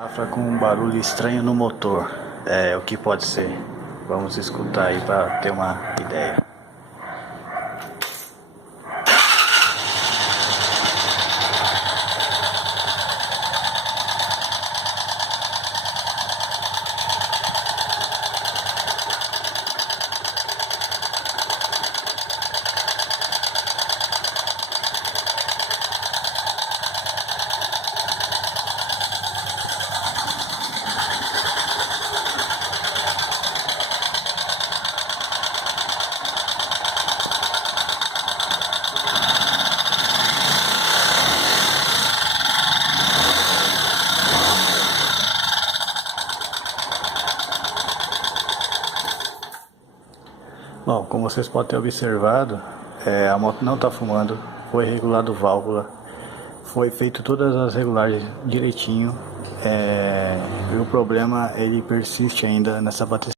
Safra com um barulho estranho no motor. O que pode ser? Vamos escutar aí para ter uma ideia. Bom, como vocês podem ter observado, a moto não está fumando, foi regulado válvula, foi feito todas as regulagens direitinho, e o problema ele persiste ainda nessa bateria.